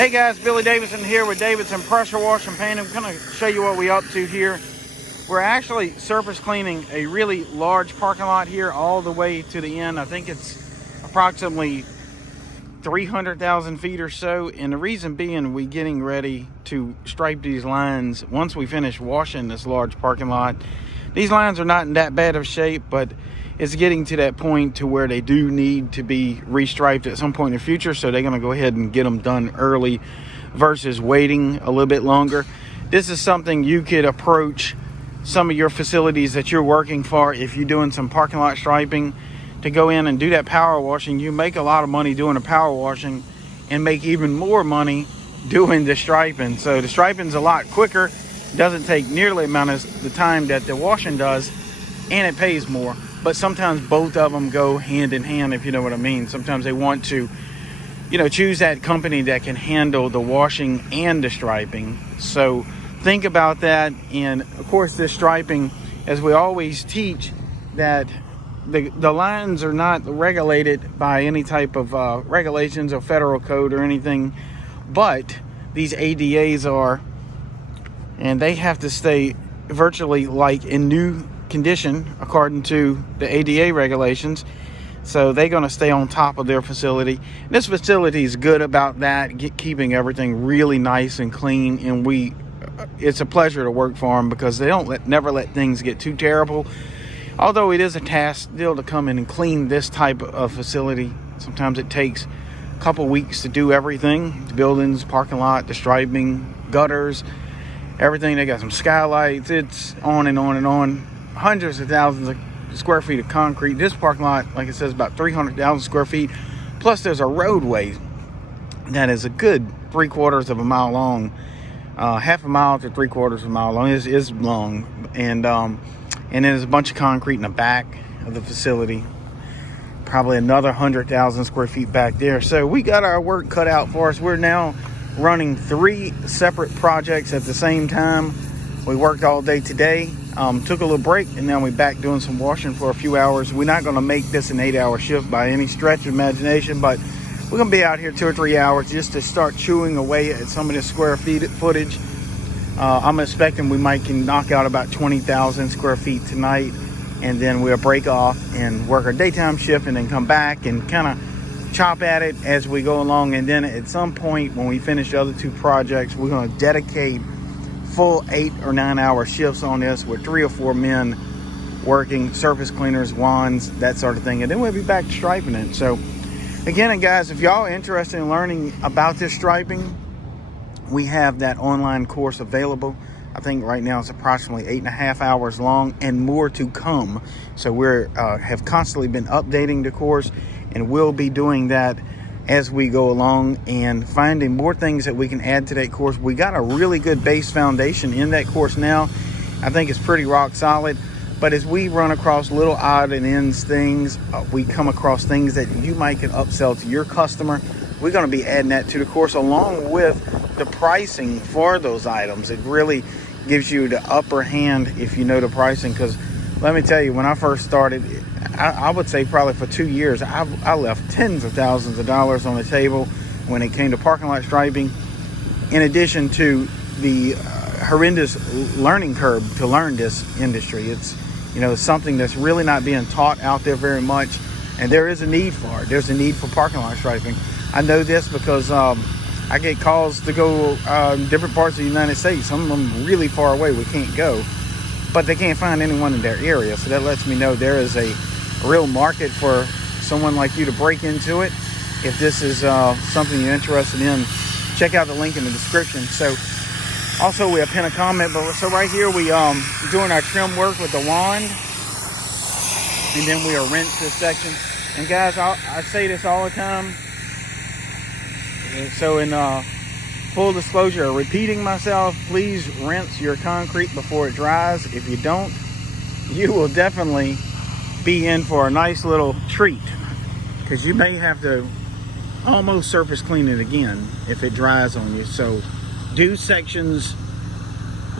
Hey guys, Billy Davidson here with Davidson Pressure Wash and Paint. I'm going to show you what we're up to here. We're actually surface cleaning a really large parking lot here all the way to the end. I think it's approximately 300,000 feet or so. And the reason being, we're getting ready to stripe these lines once we finish washing this large parking lot. These lines are not in that bad of shape, but it's getting to that point to where they do need to be restriped at some point in the future. So they're going to go ahead and get them done early versus waiting a little bit longer. This is something you could approach some of your facilities that you're working for. If you're doing some parking lot striping, to go in and do that power washing, you make a lot of money doing the power washing and make even more money doing the striping. So the striping's a lot quicker, doesn't take nearly the amount of the time that the washing does, and it pays more. But sometimes both of them go hand in hand, if you know what I mean. Sometimes they want to, choose that company that can handle the washing and the striping. So think about that. And of course, this striping, as we always teach, that the lines are not regulated by any type of regulations or federal code or anything, but these ADAs are, and they have to stay virtually like in new condition according to the ADA regulations. So they're going to stay on top of their facility. This facility is good about that, keeping everything really nice and clean, and it's a pleasure to work for them because they don't never let things get too terrible. Although it is a task still to come in and clean this type of facility. Sometimes it takes a couple weeks to do everything: the buildings, parking lot, the striping, gutters, everything. They got some skylights. It's on and on and on. Hundreds of thousands of square feet of concrete. This parking lot, like it says, about 300,000 square feet. Plus there's a roadway that is a good 3/4 of a mile long, half a mile to 3/4 of a mile long. It is long, and then there's a bunch of concrete in the back of the facility, probably another 100,000 square feet back there. So we got our work cut out for us. We're now running 3 separate projects at the same time. We worked all day today, took a little break, and now we're back doing some washing for a few hours. We're not going to make this an 8-hour shift by any stretch of imagination, but we're going to be out here 2 or 3 hours just to start chewing away at some of this square feet footage. I'm expecting we can knock out about 20,000 square feet tonight, and then we'll break off and work our daytime shift and then come back and kind of chop at it as we go along. And then at some point when we finish the other 2 projects, we're going to dedicate full 8 or 9 hour shifts on this with 3 or 4 men working, surface cleaners, wands, that sort of thing, and then we'll be back to striping it. So again, guys, if y'all are interested in learning about this striping, we have that online course available. I think right now it's approximately 8.5 hours long, and more to come. So we're have constantly been updating the course, and we'll be doing that as we go along and finding more things that we can add to that course. We got a really good base foundation in that course now. I think it's pretty rock solid. But as we run across little odd and ends things, we come across things that you might can upsell to your customer. We're going to be adding that to the course along with the pricing for those items. It really gives you the upper hand if you know the pricing, because let me tell you, when I first started, I would say probably for 2 years, I left tens of thousands of dollars on the table when it came to parking lot striping, in addition to the horrendous learning curve to learn this industry. It's something that's really not being taught out there very much, and there is a need for it. There's a need for parking lot striping. I know this because I get calls to go different parts of the United States. Some of them really far away, we can't go, but they can't find anyone in their area. So that lets me know there is a real market for someone like you to break into it. If this is something you're interested in, check out the link in the description. So also we have pinned a comment, but so right here we doing our trim work with the wand, and then we'll rinse this section. And guys, I say this all the time, so in full disclosure, repeating myself, please rinse your concrete before it dries. If you don't, you will definitely be in for a nice little treat, because you may have to almost surface clean it again if it dries on you. So do sections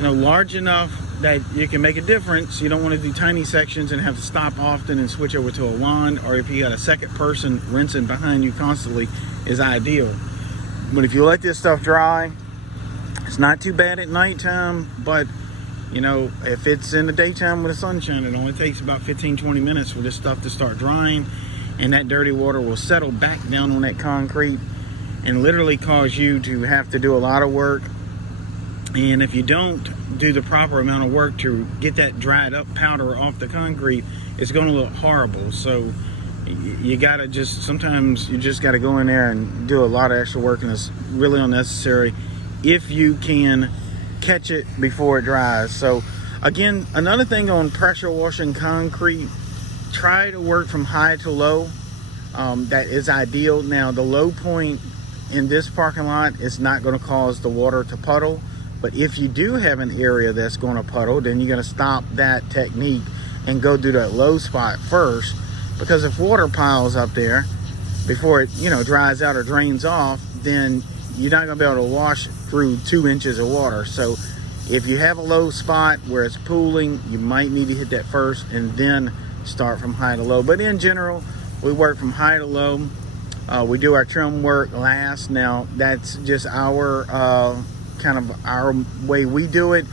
large enough that you can make a difference. You don't want to do tiny sections and have to stop often and switch over to a wand, or if you got a second person rinsing behind you constantly, is ideal. But if you let this stuff dry, it's not too bad at nighttime, but you know, if it's in the daytime with the sunshine, it only takes about 15-20 minutes for this stuff to start drying, and that dirty water will settle back down on that concrete and literally cause you to have to do a lot of work. And if you don't do the proper amount of work to get that dried up powder off the concrete, it's going to look horrible. So you gotta sometimes you just gotta go in there and do a lot of extra work, and it's really unnecessary if you can catch it before it dries. So again, another thing on pressure washing concrete, try to work from high to low. That is ideal. Now the low point in this parking lot is not going to cause the water to puddle, but if you do have an area that's going to puddle, then you're going to stop that technique and go do that low spot first, because if water piles up there before it, you know, dries out or drains off, then you're not going to be able to wash through 2 inches of water. So if you have a low spot where it's pooling, you might need to hit that first and then start from high to low. But in general, we work from high to low. We do our trim work last. Now that's just our kind of our way we do it.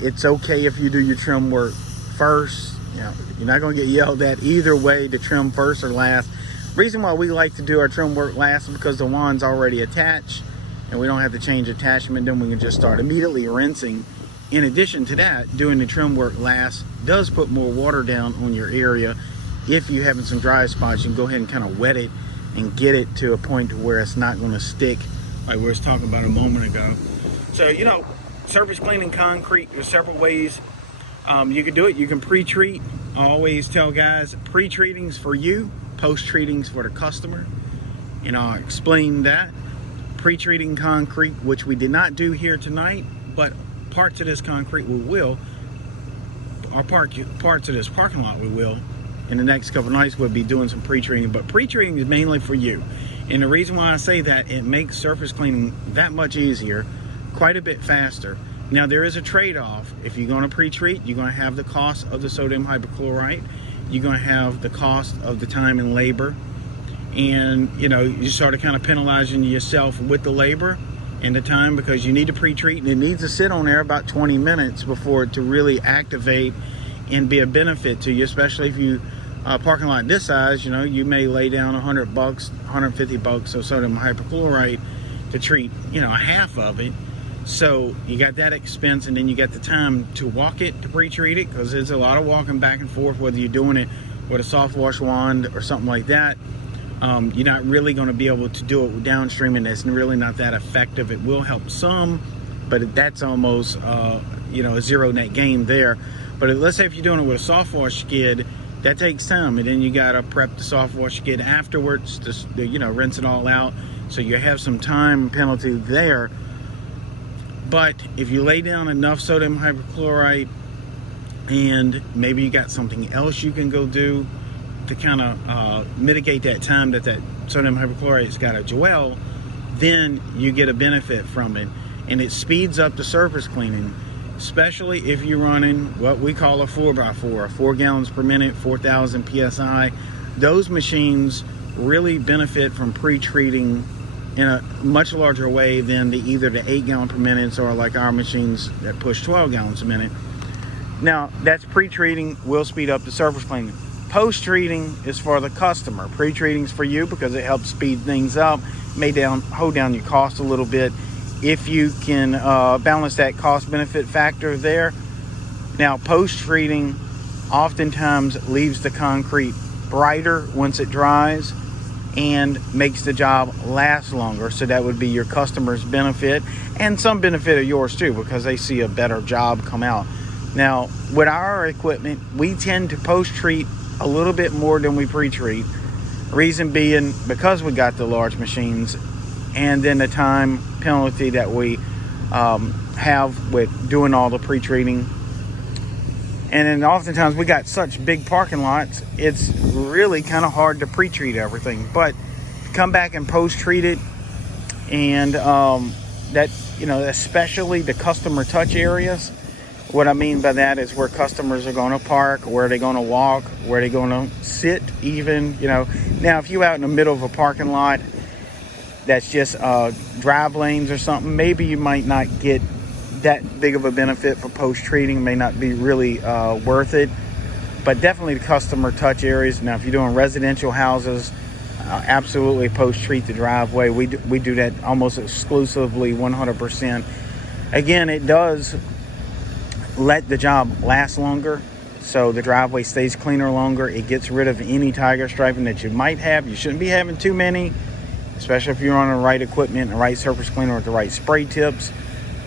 It's okay if you do your trim work first. You know, you're not going to get yelled at either way to trim first or last. Reason why we like to do our trim work last is because the wand's already attached and we don't have to change attachment. Then we can just start immediately rinsing. In addition to that, doing the trim work last does put more water down on your area. If you're having some dry spots, you can go ahead and kind of wet it and get it to a point to where it's not going to stick, like we was talking about a moment ago. So, you know, surface cleaning concrete, there's several ways you can do it. You can pre-treat. I always tell guys, pre-treating's for you, post-treating's for the customer. And I'll explain that. Pre-treating concrete, which we did not do here tonight, but parts of this concrete we will, or parts of this parking lot we will. In the next couple of nights we'll be doing some pre-treating, but pre-treating is mainly for you. And the reason why I say that, it makes surface cleaning that much easier, quite a bit faster. Now there is a trade-off. If you're going to pre-treat, you're going to have the cost of the sodium hypochlorite, you're going to have the cost of the time and labor, and you know, you start kind of penalizing yourself with the labor and the time, because you need to pre-treat and it needs to sit on there about 20 minutes before it to really activate and be a benefit to you, especially if you parking lot this size. You know, you may lay down $100, $150 of sodium hypochlorite to treat, you know, a half of it. So you got that expense, and then you got the time to walk it, to pre-treat it, because there's a lot of walking back and forth, whether you're doing it with a soft wash wand or something like that. You're not really going to be able to do it downstream, and it's really not that effective. It will help some, but that's almost you know, a zero net gain there. But let's say if you're doing it with a soft wash skid, that takes time, and then you got to prep the soft wash skid afterwards to, you know, rinse it all out. So you have some time penalty there. But if you lay down enough sodium hypochlorite, and maybe you got something else you can go do to kind of mitigate that time that sodium hypochlorite's got to dwell, then you get a benefit from it, and it speeds up the surface cleaning, especially if you're running what we call a 4x4, 4 gallons per minute, 4,000 psi. Those machines really benefit from pre-treating in a much larger way than either the 8 gallon per minute or like our machines that push 12 gallons a minute. Now that's pre-treating, will speed up the surface cleaning. Post-treating is for the customer. Pre-treating is for you because it helps speed things up, hold down your cost a little bit if you can balance that cost-benefit factor there. Now post-treating oftentimes leaves the concrete brighter once it dries and makes the job last longer. So that would be your customer's benefit, and some benefit of yours too, because they see a better job come out. Now with our equipment, we tend to post-treat a little bit more than we pre-treat. Reason being, because we got the large machines, and then the time penalty that we have with doing all the pre-treating. And then oftentimes we got such big parking lots, it's really kind of hard to pre-treat everything. But come back and post-treat it, and that, you know, especially the customer touch areas. What I mean by that is where customers are going to park, where they're going to walk, where they're going to sit even, you know. Now, if you're out in the middle of a parking lot, that's just drive lanes or something, maybe you might not get that big of a benefit for post treating. May not be really worth it. But definitely the customer touch areas. Now, if you're doing residential houses, absolutely post treat the driveway. We do that almost exclusively, 100%. Again, it does let the job last longer, so the driveway stays cleaner longer. It gets rid of any tiger striping that you might have. You shouldn't be having too many, especially if you're on the right equipment, the right surface cleaner with the right spray tips.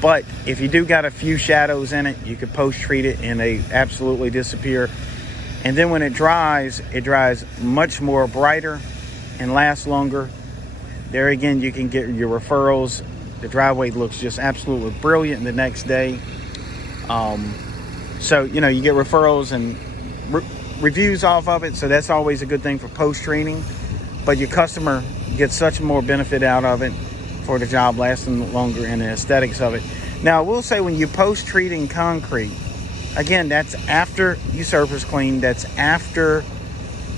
But if you do got a few shadows in it, you can post treat it and they absolutely disappear. And then when it dries much more brighter and lasts longer. There again, you can get your referrals. The driveway looks just absolutely brilliant the next day. So, you know, you get referrals and reviews off of it. So that's always a good thing for post-treating. But your customer gets such more benefit out of it for the job lasting longer and the aesthetics of it. Now, I will say when you post-treating concrete, again, that's after you surface clean. That's after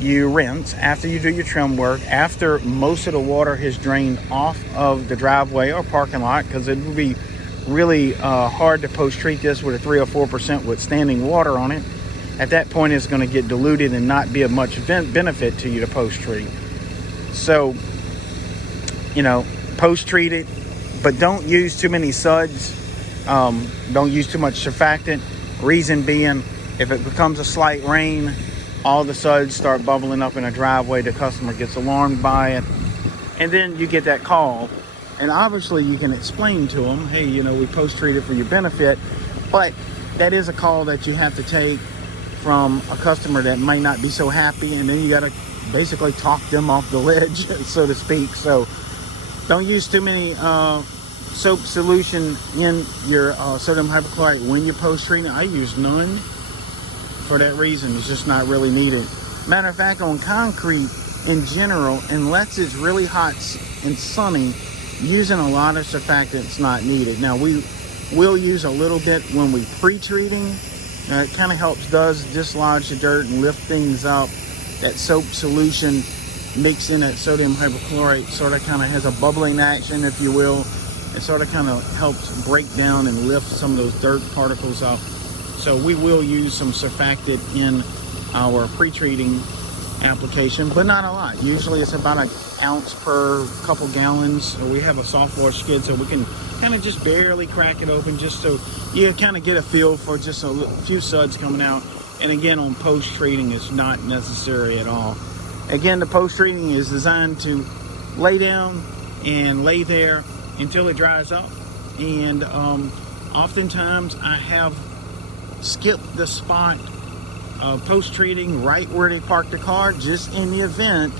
you rinse, after you do your trim work, after most of the water has drained off of the driveway or parking lot, because it would be really hard to post-treat this with a 3 or 4% with standing water on it. At that point, it's going to get diluted and not be of much benefit to you to post-treat. So, you know, post-treat it, but don't use too many suds. Don't use too much surfactant. Reason being, if it becomes a slight rain, all the suds start bubbling up in a driveway. The customer gets alarmed by it, and then you get that call. And obviously you can explain to them, hey, you know, we post-treat it for your benefit, but that is a call that you have to take from a customer that might not be so happy, and then you got to basically talk them off the ledge, so to speak. So don't use too many soap solution in your sodium hypochlorite when you post-treating. I use none for that reason. It's just not really needed. Matter of fact, on concrete in general, unless it's really hot and sunny, using a lot of surfactant's not needed. Now, we will use a little bit when we pre-treating. It kind of does dislodge the dirt and lift things up. That soap solution mixed in that sodium hypochlorite sort of kind of has a bubbling action, if you will. It sort of kind of helps break down and lift some of those dirt particles up. So we will use some surfactant in our pre-treating application, but not a lot. Usually it's about an ounce per couple gallons. So we have a soft wash skid, so we can kind of just barely crack it open, just so you kind of get a feel for just a few suds coming out. And again, on post-treating, it's not necessary at all. Again, the post-treating is designed to lay down and lay there until it dries up. And oftentimes I have skipped the spot post-treating right where they parked the car, just in the event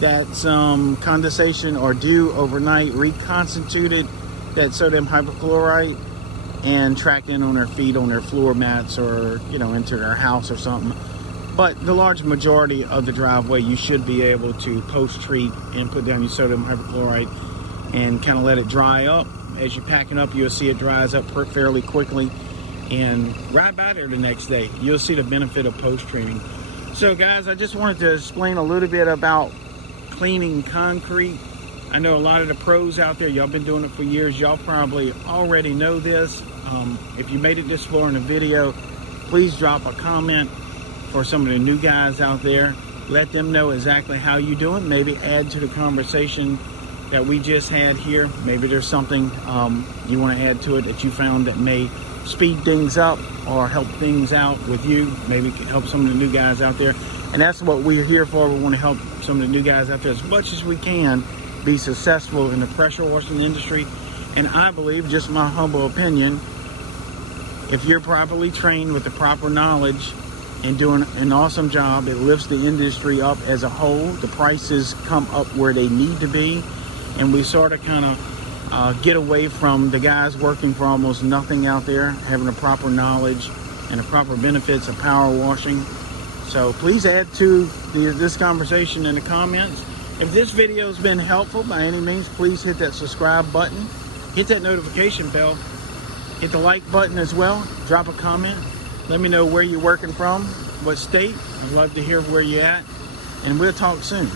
that some condensation or dew overnight reconstituted that sodium hypochlorite and track in on their feet on their floor mats, or, you know, into their house or something. But the large majority of the driveway, you should be able to post-treat and put down your sodium hypochlorite and kind of let it dry up. As you're packing up, you'll see it dries up fairly quickly. And right by there the next day, you'll see the benefit of post-treating. So guys, I just wanted to explain a little bit about cleaning concrete. I know a lot of the pros out there, y'all been doing it for years. Y'all probably already know this. If you made it this far in the video, please drop a comment for some of the new guys out there. Let them know exactly how you do it. Maybe add to the conversation that we just had here. Maybe there's something you want to add to it that you found that may speed things up or help things out with you. Maybe help some of the new guys out there. And that's what we're here for. We want to help some of the new guys out there as much as we can be successful in the pressure washing industry. And I believe, just my humble opinion, if you're properly trained with the proper knowledge and doing an awesome job, it lifts the industry up as a whole. The prices come up where they need to be, and we sort of kind of get away from the guys working for almost nothing out there, having the proper knowledge and the proper benefits of power washing. So please add to this conversation in the comments. If this video has been helpful by any means, please hit that subscribe button, hit that notification bell, hit the like button as well, drop a comment. Let me know where you're working from, what state. I'd love to hear where you're at, and we'll talk soon.